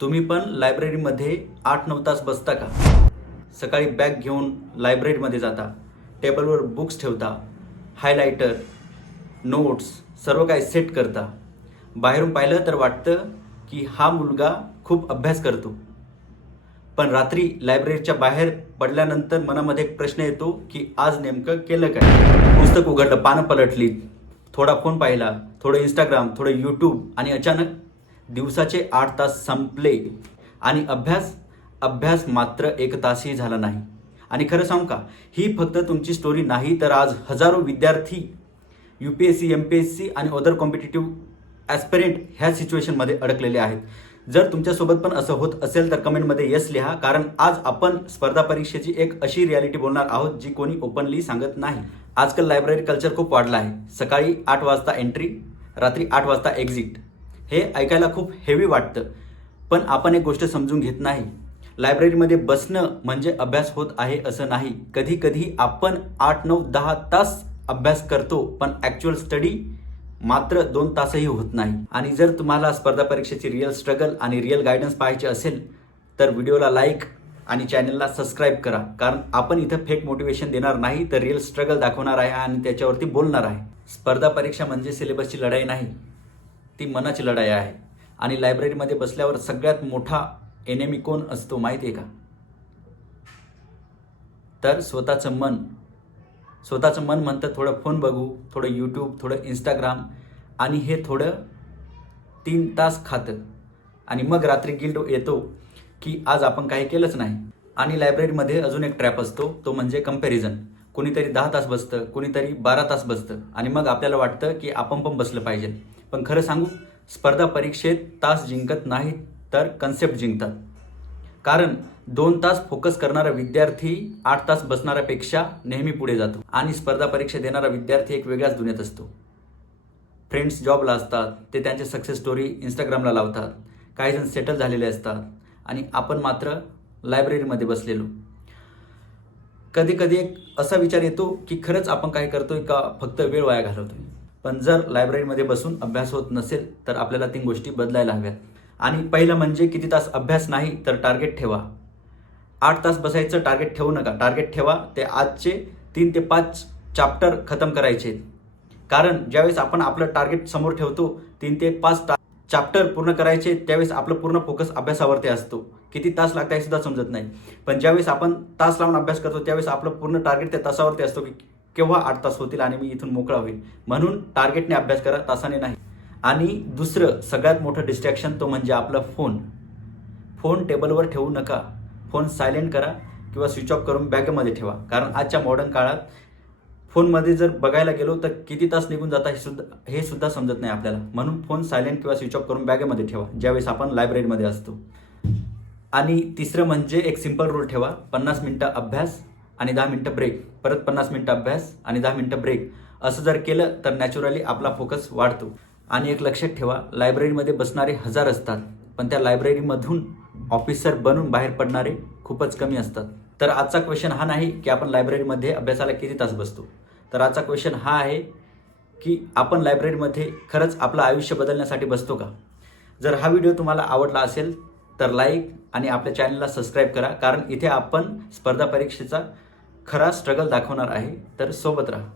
तुम्ही पण लायब्ररीमध्ये 8-9 तास बसता का? सकाळी बॅग घेऊन लायब्ररीमध्ये जाता, टेबलवर बुक्स ठेवता, हायलायटर, नोट्स सर्व काही सेट करता. बाहेरून पाहिलं तर वाटतं की हा मुलगा खूप अभ्यास करतो. पण रात्री लायब्ररीच्या बाहेर पडल्यानंतर मनामध्ये एक प्रश्न येतो की आज नेमकं केलं काय? पुस्तक उघडलं, पानं पलटली, थोडा फोन पाहिला, थोडं इंस्टाग्राम, थोडं यूट्यूब आणि अचानक दिवसाचे 8 तास संपले आणि अभ्यास मात्र 1 तासही झाला नाही. आणि खरं सांगू का, ही फक्त तुमची स्टोरी नाही, तर आज हजारो विद्यार्थी UPSC, MPSC आणि अदर कॉम्पिटिटिव्ह ॲस्पिरंट ह्या सिच्युएशनमध्ये अडकलेले आहेत. जर तुमच्यासोबत पण असं होत असेल तर कमेंटमध्ये यस लिहा, कारण आज आपण स्पर्धा परीक्षेची एक अशी रियालिटी बोलणार आहोत जी कोणी ओपनली सांगत नाही. आजकाल लायब्ररी कल्चर खूप वाढलं आहे. सकाळी 8 वाजता एंट्री, रात्री 8 वाजता एक्झिट. हे ऐकायला खूप हेवी वाटतं, पण आपण एक गोष्ट समजून घेत नाही. लायब्ररीमध्ये बसणं म्हणजे अभ्यास होत आहे असं नाही. कधी कधी आपण 8, 9, 10 तास अभ्यास करतो, पण ॲक्च्युअल स्टडी मात्र 2 तासही होत नाही. आणि जर तुम्हाला स्पर्धा परीक्षेची रिअल स्ट्रगल आणि रिअल गायडन्स पाहायचे असेल तर व्हिडिओला लाईक आणि चॅनलला सबस्क्राईब करा, कारण आपण इथं फेक मोटिवेशन देणार नाही, तर रिअल स्ट्रगल दाखवणार आहे आणि त्याच्यावरती बोलणार आहे. स्पर्धा परीक्षा म्हणजे सिलेबसची लढाई नाही, ती मनाची लढाई आहे. आणि लायब्ररीमध्ये बसल्यावर सगळ्यात मोठा एनिमी कोण असतो माहिती आहे का? तर स्वतःचं मन. स्वतःचं मन म्हणतं थोडं फोन बघू, थोडं यूट्यूब, थोडं इंस्टाग्राम, आणि हे थोडं 3 तास खातं. आणि मग रात्री गिल्ट येतो की आज आपण काही केलंच नाही. आणि लायब्ररीमध्ये अजून एक ट्रॅप असतो, तो म्हणजे कंपॅरिझन. कोणीतरी 10 तास बसतं, कोणीतरी 12 तास बसतं, आणि मग आपल्याला वाटतं की आपण पण बसलं पाहिजे. पण खरं सांगू, स्पर्धा परीक्षेत तास जिंकत नाहीत, तर कन्सेप्ट जिंकतात. कारण 2 तास फोकस करणारा विद्यार्थी 8 तास बसणाऱ्यापेक्षा नेहमी पुढे जातो. आणि स्पर्धा परीक्षा देणारा विद्यार्थी एक वेगळ्याच दुनियेत असतो. फ्रेंड्स जॉबला असतात, ते त्यांचे सक्सेस स्टोरी इंस्टाग्रामला लावतात, काहीजण सेटल झालेले असतात, आणि आपण मात्र लायब्ररीमध्ये बसलेलो. कधी कधी एक असा विचार येतो की खरंच आपण काय करतोय का फक्त वेळ वाया घालवतोय. पण जर लायब्ररीमध्ये बसून अभ्यास होत नसेल तर आपल्याला 3 गोष्टी बदलायला हव्यात. आणि पहिलं म्हणजे किती तास अभ्यास नाही, तर टार्गेट ठेवा. 8 तास बसायचं टार्गेट ठेवू नका. टार्गेट ठेवा ते आजचे 3 ते 5 चॅप्टर खतम करायचे. कारण ज्यावेळेस आपण आपलं टार्गेट समोर ठेवतो 3 ते 5 चॅप्टर पूर्ण करायचे, त्यावेळेस आपलं पूर्ण फोकस अभ्यासावरती असतो. किती तास लागतात हे सुद्धा समजत नाही. पण ज्यावेळेस आपण तास लावून अभ्यास करतो त्यावेळेस आपलं पूर्ण टार्गेट त्या तासावरती असतो की केव्हा 8 तास होतील आणि मी इथून मोकळा होईल. म्हणून टार्गेटने अभ्यास करा, तासाने नाही. आणि दुसरं सगळ्यात मोठं डिस्ट्रॅक्शन तो म्हणजे आपला फोन. फोन टेबलवर ठेवू नका. फोन सायलेंट करा किंवा स्विच ऑफ करून बॅगमध्ये ठेवा. कारण आजच्या मॉडर्न काळात फोनमध्ये जर बघायला गेलो तर किती तास निघून जातात हे सुद्धा समजत नाही आपल्याला. म्हणून फोन सायलेंट किंवा स्विच ऑफ करून बॅगेमध्ये ठेवा ज्यावेळेस आपण लायब्ररीमध्ये असतो. आणि तिसरं म्हणजे एक सिंपल रूल ठेवा, 50 मिनिटं अभ्यास आणि 10 मिनिटं ब्रेक, परत 50 मिनिटं अभ्यास आणि 10 मिनिटं ब्रेक. असं जर केलं तर नॅचरली आपला फोकस वाढतो. आणि एक लक्षात ठेवा, लायब्ररीमध्ये बसणारे हजार असतात, पण त्या लायब्ररीमधून ऑफिसर बनून बाहेर पडणारे खूपच कमी असतात. तर आजचा क्वेश्चन हा नाही की आपण लायब्ररीमध्ये अभ्यासाला किती तास बसतो, तर आजचा क्वेश्चन हा आहे की आपण लायब्ररीमध्ये खरंच आपलं आयुष्य बदलण्यासाठी बसतो का? जर हा व्हिडिओ तुम्हाला आवडला असेल तर लाईक आणि आपल्या चॅनलला सबस्क्राईब करा, कारण इथे आपण स्पर्धा परीक्षेचा खरा स्ट्रगल दाखवणार आहे. तर सोबत राहा.